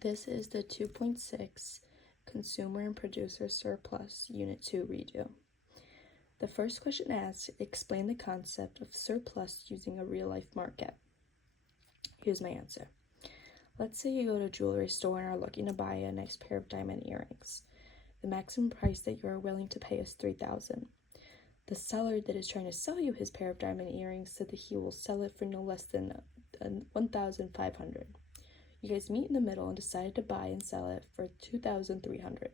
This is the 2.6 Consumer and Producer Surplus Unit 2 redo. The first question asks, explain the concept of surplus using a real-life market. Here's my answer. Let's say you go to a jewelry store and are looking to buy a nice pair of diamond earrings. The maximum price that you are willing to pay is $3,000. The seller that is trying to sell you his pair of diamond earrings said that he will sell it for no less than $1,500. You guys meet in the middle and decide to buy and sell it for $2,300.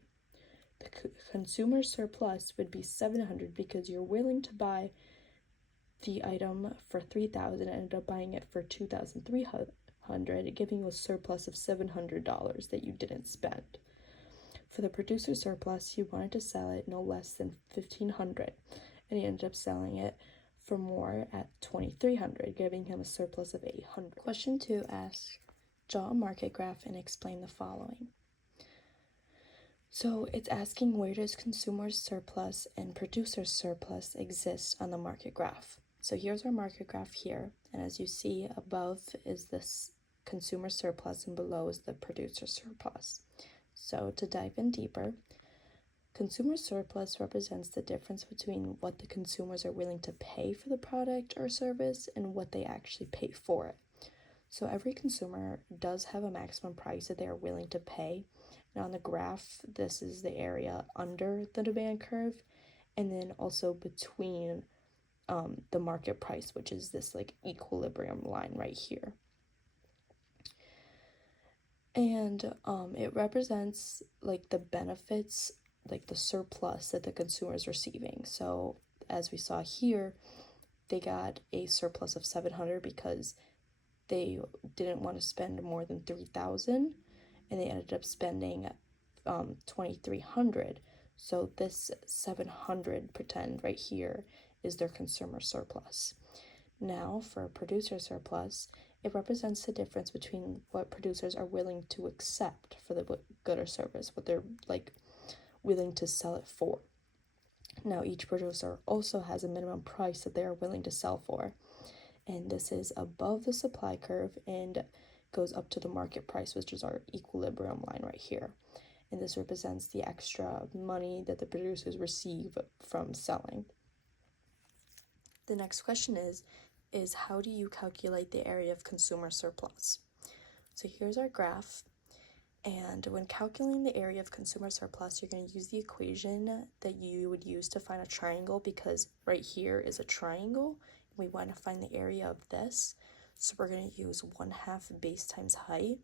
The consumer surplus would be $700 because you're willing to buy the item for $3,000 and ended up buying it for $2,300, giving you a surplus of $700 that you didn't spend. For the producer surplus, he wanted to sell it no less than $1,500, and he ended up selling it for more at $2,300, giving him a surplus of $800. Question 2 asks, draw a market graph and explain the following. So it's asking, where does consumer surplus and producer surplus exist on the market graph? So here's our market graph here, and as you see, above is this consumer surplus and below is the producer surplus. So to dive in deeper, consumer surplus represents the difference between what the consumers are willing to pay for the product or service and what they actually pay for it. So every consumer does have a maximum price that they are willing to pay. And on the graph, this is the area under the demand curve, and then also between the market price, which is this like equilibrium line right here. And it represents like the benefits, like the surplus that the consumer is receiving. So as we saw here, they got a surplus of $700 because they didn't want to spend more than $3,000, and they ended up spending $2,300. So this $700, pretend right here, is their consumer surplus. Now for producer surplus, it represents the difference between what producers are willing to accept for the good or service, what they're like willing to sell it for. Now each producer also has a minimum price that they are willing to sell for, and this is above the supply curve and goes up to the market price, which is our equilibrium line right here. And this represents the extra money that the producers receive from selling. The next question is how do you calculate the area of consumer surplus? So here's our graph, and when calculating the area of consumer surplus, you're going to use the equation that you would use to find a triangle, because right here is a triangle. We want to find the area of this, so we're going to use 1/2 base times height.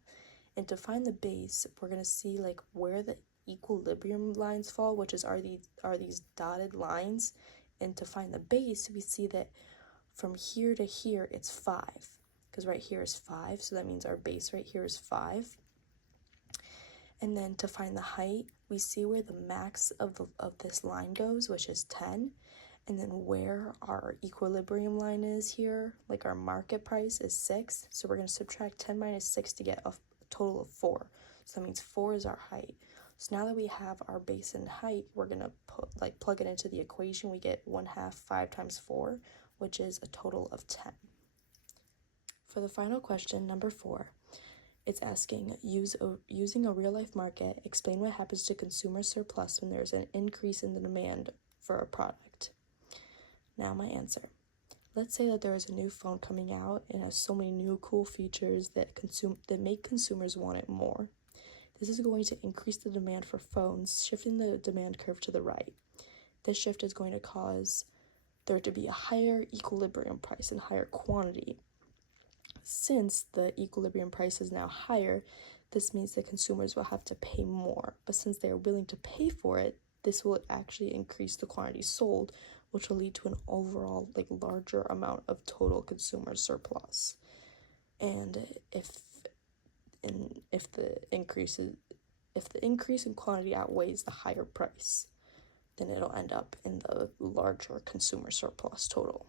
And to find the base, we're going to see like where the equilibrium lines fall, which are these dotted lines. And to find the base, we see that from here to here it's 5, because right here is 5, so that means our base right here is 5. And then to find the height, we see where the max of this line goes, which is 10. And then where our equilibrium line is here, like our market price, is 6. So we're going to subtract 10 minus 6 to get a total of 4. So that means 4 is our height. So now that we have our base and height, we're going to plug it into the equation. We get 1/2 5 times 4, which is a total of 10. For the final question, number 4, it's asking, using a real-life market, explain what happens to consumer surplus when there's an increase in the demand for a product. Now my answer. Let's say that there is a new phone coming out and has so many new cool features that make consumers want it more. This is going to increase the demand for phones, shifting the demand curve to the right. This shift is going to cause there to be a higher equilibrium price and higher quantity. Since the equilibrium price is now higher, this means that consumers will have to pay more. But since they are willing to pay for it, this will actually increase the quantity sold, which will lead to an overall larger amount of total consumer surplus. And if the increase in quantity outweighs the higher price, then it'll end up in the larger consumer surplus total.